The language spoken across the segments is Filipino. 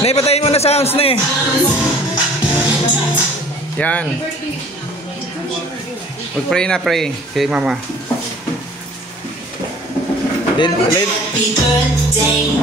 Nay, patayin mo na sounds, Nay. Yan. Mag-pray na, pray kay Mama. Happy birthday.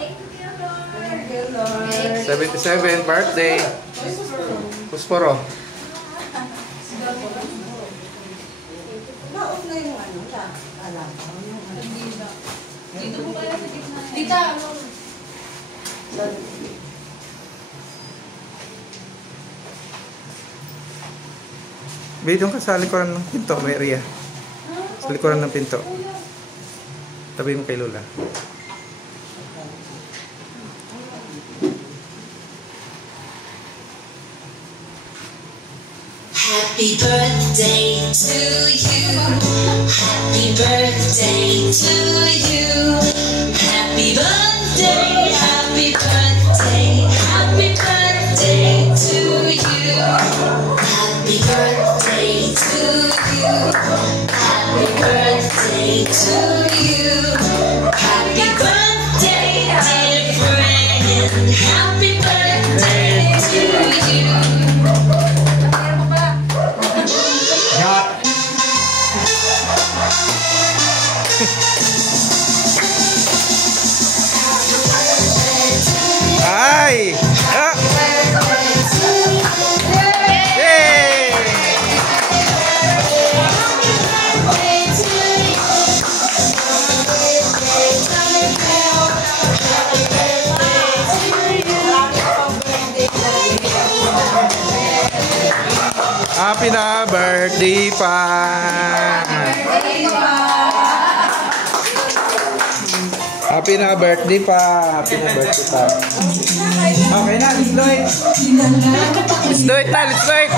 Thank you, Lord. 77 birthday. Pusporo. Naon na yung ano, alam ko. Dito po kaya sa gitna. Dita, ano? Bidong ka sa likuran ng pinto, Maria. Sa likuran ng pinto. Tabi mo kay Lola. Happy birthday to you. Happy birthday to you. Happy birthday, happy birthday, happy birthday to you. Happy birthday to you. Happy birthday to you. Happy birthday, dear friend. Happy birthday to you. Ay! Ah! Yay! Happy na birthday pa! Happy na birthday pa! Happy na birthday pa! Okay na, let's do it! Let's do it na, let's do it!